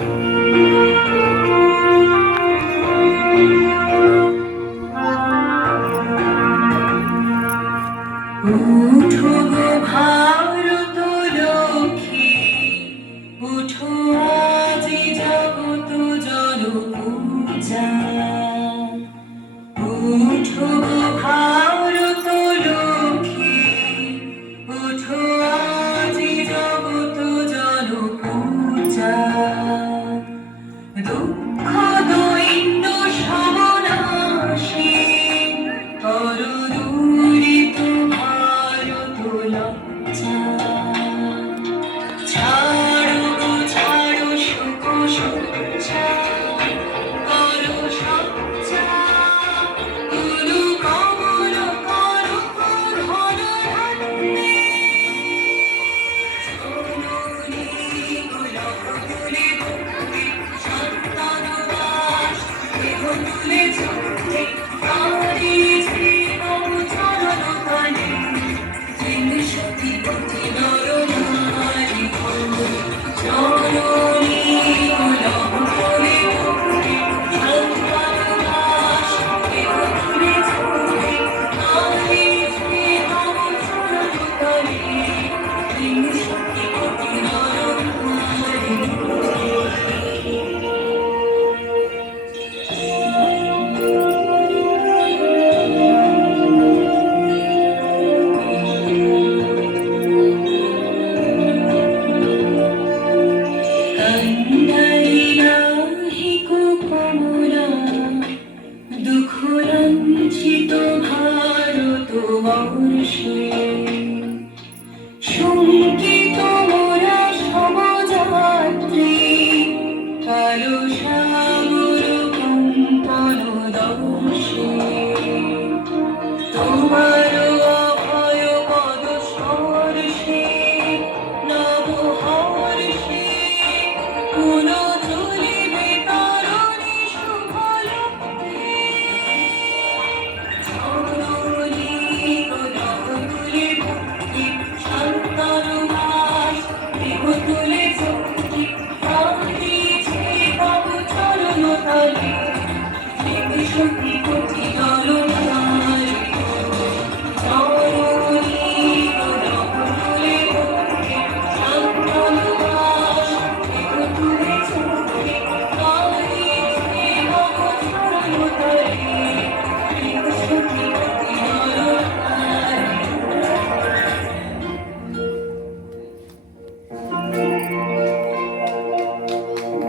উঠো গো ভারত লক্ষ্মী, উঠো আজি জগত জনপূজা। উঠো গো ভারত লক্ষ্মী, উঠো আজি জগত জনপূজা। দুঃখ দৈন্য সবনাশী করো দূরিত ভারত লজ্জা। ছাড়ো গো ছাড়ো শোক সজ্জা, করো সজ্জা কুরু কমল করো ধন ধান্যে। জননী গোলক তুলে ভক্তি সন্তান দাস দেহ তুলে চক্রে তারি জীবন চরণ তলে। সতী পতি নর নারী জননী গোলক তুলে ভক্তি সন্তান দাস দেহ তুলে চক্রে তারি জীবন চরণ তলে। সতী পতি নর নারী।